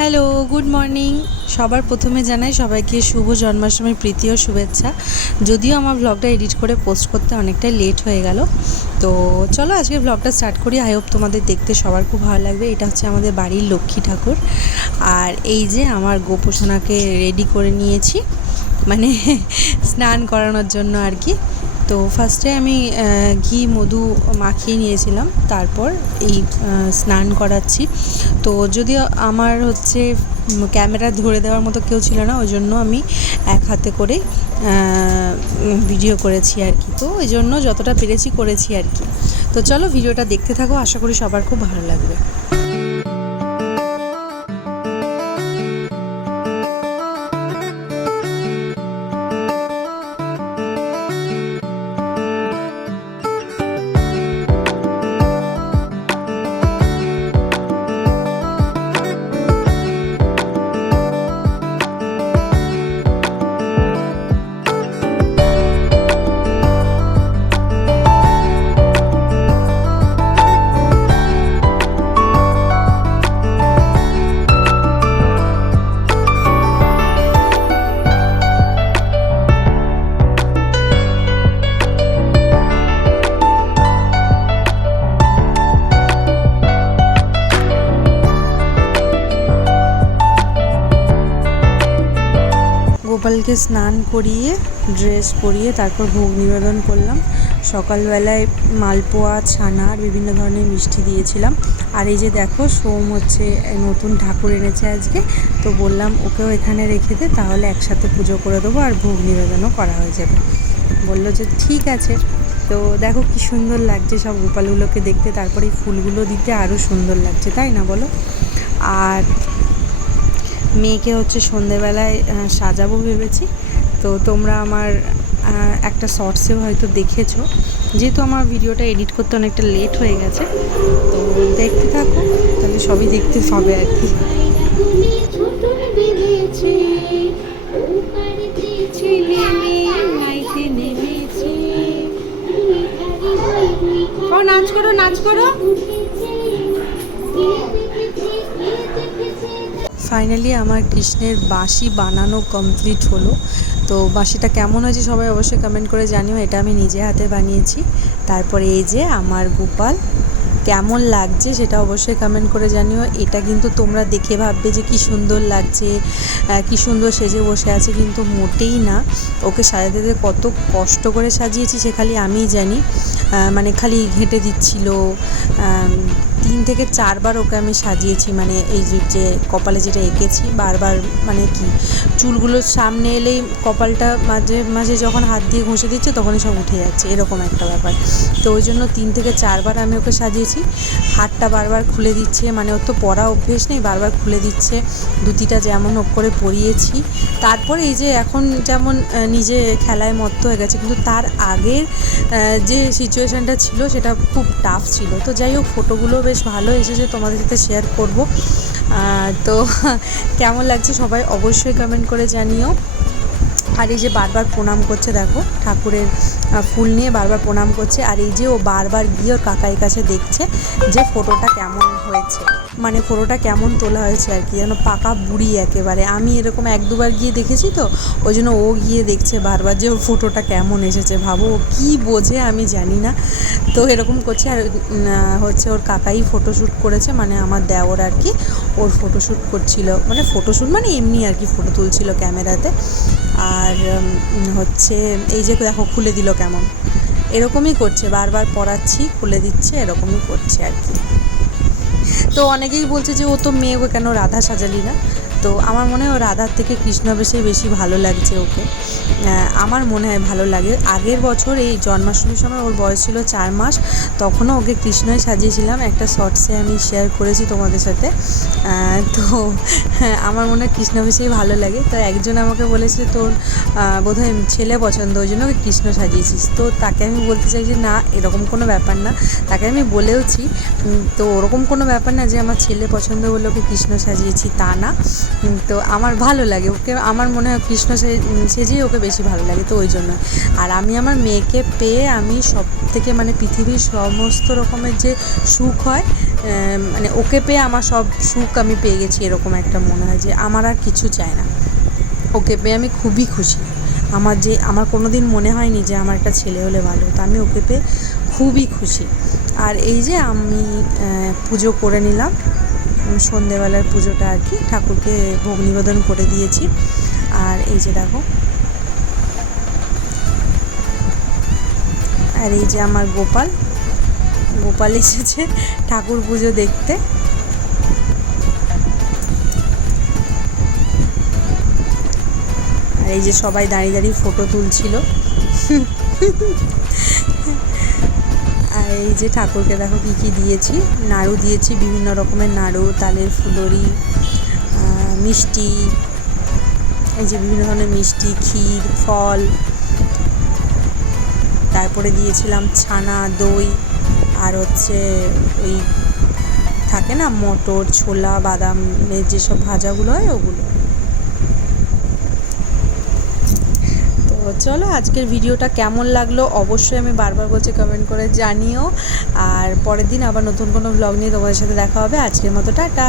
Hello, good morning. সবার প্রথমে জানাই সবাইকে শুভ জন্মাষ্টমীর প্রীতি ও শুভেচ্ছা। যদিও আমার ব্লগটা এডিট করে পোস্ট করতে অনেকটাই লেট হয়ে গেল, তো চলো আজকে ব্লগটা স্টার্ট করি। আই হোপ তোমাদের দেখতে সবার খুব ভালো লাগবে। এটা হচ্ছে আমাদের বাড়ির লক্ষ্মী ঠাকুর। আর এই যে আমার গোপোষণাকে রেডি করে নিয়েছি, মানে স্নান করানোর জন্য আর কি। তো ফার্স্টে আমি ঘি মধু মাখিয়ে নিয়েছিলাম, তারপর এই স্নান করাচ্ছি। তো যদিও আমার হচ্ছে ক্যামেরা ধরে দেওয়ার মতো কেউ ছিল না, ওই জন্য আমি এক হাতে করে ভিডিও করেছি আর কি। তো ওই জন্য যতটা পেরেছি করেছি আর কি। তো চলো ভিডিওটা দেখতে থাকো, আশা করি সবার খুব ভালো লাগবে। গোপালকে স্নান করিয়ে ড্রেস পরিয়ে তারপর ভোগ নিবেদন করলাম। সকালবেলায় মালপোয়া, ছানা আর বিভিন্ন ধরনের মিষ্টি দিয়েছিলাম। আর এই যে দেখো, সোম হচ্ছে নতুন ঠাকুর এনেছে আজকে, তো বললাম ওকেও এখানে রেখে দে, তাহলে একসাথে পুজো করে দেবো আর ভোগ নিবেদনও করা হয়ে যাবে। বললো যে ঠিক আছে। তো দেখো কি সুন্দর লাগছে সব গোপালগুলোকে দেখতে, তারপরে এই ফুলগুলো দিতে আরও সুন্দর লাগছে, তাই না বলো? আর মেয়েকে হচ্ছে সন্ধেবেলায় সাজাবো ভেবেছি। তো তোমরা আমার একটা শর্টসেও হয়তো দেখেছো, যেহেতু আমার ভিডিওটা এডিট করতে অনেকটা লেট হয়ে গেছে, তো দেখতে থাকো, তাহলে সবই দেখতে পাবে আর কি। নাচ করো, নাচ করো। ফাইনালি আমার কৃষ্ণের বাঁশি বানানো কমপ্লিট হলো। তো বাঁশিটা কেমন হয়েছে সবাই অবশ্যই কমেন্ট করে জানিও। এটা আমি নিজে হাতে বানিয়েছি। তারপরে এই যে আমার গোপাল কেমন লাগছে সেটা অবশ্যই কমেন্ট করে জানিও। এটা কিন্তু তোমরা দেখে ভাববে যে কী সুন্দর লাগছে, কী সুন্দর সেজে বসে আছে, কিন্তু মোটেই না। ওকে সাজাতে কত কষ্ট করে সাজিয়েছি সে খালি আমিই জানি। মানে খালি ঘেঁটে দিচ্ছিল, 3 থেকে 4 বার ওকে আমি সাজিয়েছি। মানে এই যে কপালে যেটা এঁকেছি বারবার, মানে কি চুলগুলোর সামনে এলেই কপালটা মাঝে মাঝে যখন হাত দিয়ে ঘষে দিচ্ছে তখনই সব উঠে যাচ্ছে, এরকম একটা ব্যাপার। তো ওই জন্য 3 থেকে 4 বার আমি ওকে সাজিয়েছি। হাতটা বারবার খুলে দিচ্ছে, মানে ওর তো পরা অভ্যেস নেই, বারবার খুলে দিচ্ছে। ধুতিটা যেমন হোক করে পরিয়েছি। তারপরে এই যে এখন যেমন নিজে খেলায় মত্ত হয়ে গেছে, কিন্তু তার আগের যে সিচুয়েশানটা ছিল সেটা খুব টাফ ছিল। তো যাই হোক, ফটোগুলো বেশ ভালো এসেছে, তোমাদের সাথে শেয়ার করব। তো কেমন লাগছে সবাই অবশ্যই কমেন্ট করে জানিও। আর এই যে বারবার প্রণাম করছে, দেখো ঠাকুরের ফুল নিয়ে বারবার প্রণাম করছে। আর এই যে ও বারবার গিয়ে ওর কাকাইয়ের কাছে দেখছে যে ফটোটা কেমন হয়েছে, মানে ফটোটা কেমন তোলা হয়েছে আর কি। যেন পাকা বুড়ি একেবারে। আমি এরকম 1-2 বার গিয়ে দেখেছি, তো ওই জন্য ও গিয়ে দেখছে বারবার যে ওর ফটোটা কেমন এসেছে। ভাবো ও কী বোঝে আমি জানি না, তো এরকম করছে। আর হচ্ছে ওর কাকাই ফটোশ্যুট করেছে, মানে আমার দেওর আর কি, ওর ফটোশ্যুট করছিল, মানে ফটোশ্যুট মানে এমনি আর কি, ফটো তুলছিল ক্যামেরাতে। আর হচ্ছে এই যে দেখো খুলে দিল কেমন, এরকমই করছে, বারবার পড়াচ্ছি খুলে দিচ্ছে, এরকমই করছে আর কি। তো অনেকেই বলছে যে ও তো মেয়ে, ও কেন রাধা সাজালি না? তো আমার মনে হয় ও রাধার থেকে কৃষ্ণ বেশেই বেশি ভালো লাগছে ওকে। আমার মনে হয় ভালো লাগে। আগের বছর এই জন্মাষ্টমীর সময় ওর বয়স ছিল 4 মাস, তখনও ওকে কৃষ্ণই সাজিয়েছিলাম। একটা শর্টসে আমি শেয়ার করেছি তোমাদের সাথে। তো আমার মনে হয় কৃষ্ণ বেশেই ভালো লাগে। তো একজন আমাকে বলেছে তোর বোধহয় ছেলে পছন্দ, ওই জন্য ওকে কৃষ্ণ সাজিয়েছিস। তো তাকে আমি বলতে চাই যে না, এরকম কোনো ব্যাপার না। তাকে আমি বলেওছি, তো ওরকম কোনো ব্যাপার না যে আমার ছেলে পছন্দ বলে ওকে কৃষ্ণ সাজিয়েছি, তা না। তো আমার ভালো লাগে ওকে, আমার মনে হয় কৃষ্ণ সেজেই ওকে বেশি ভালো লাগে, তো ওই জন্য। আর আমি আমার মেয়েকে পেয়ে আমি সব থেকে, মানে পৃথিবীর সমস্ত রকমের যে সুখ হয় মানে ওকে পেয়ে আমার সব সুখ আমি পেয়ে গেছি, এরকম একটা মনে হয় যে আমার আর কিছু চাই না। ওকে পেয়ে আমি খুবই খুশি। আমার কোনো দিন মনে হয়নি যে আমার একটা ছেলে হলে ভালো হতো, আমি ওকে পেয়ে খুবই খুশি। আর এই যে আমি পুজো করে নিলাম, সন্ধেবেলার পুজোটা আর কি, ঠাকুরকে ভোগ নিবেদন করে দিয়েছি। আর এই যে দেখো, আর এই যে আমার গোপাল এসেছে ঠাকুর পুজো দেখতে। আর এই যে সবাই দাঁড়িয়ে দাঁড়িয়ে ফটো তুলছিল। আর এই যে ঠাকুরকে দেখো কী কী দিয়েছি, নাড়ু দিয়েছি, বিভিন্ন রকমের নাড়ু, তালের ফুলুরি, মিষ্টি, এই যে বিভিন্ন ধরনের মিষ্টি, ক্ষীর, ফল, তারপরে দিয়েছিলাম ছানা, দই, আর হচ্ছে ওই থাকে না মটর, ছোলা, বাদামের যেসব ভাজাগুলো হয় ওগুলো। তো চলো, আজকের ভিডিওটা কেমন লাগলো অবশ্যই, আমি বারবার বলছি, কমেন্ট করে জানিও। আর পরের দিন আবার নতুন কোনো ব্লগ নিয়ে তোমাদের সাথে দেখা হবে। আজকের মতো টাটা।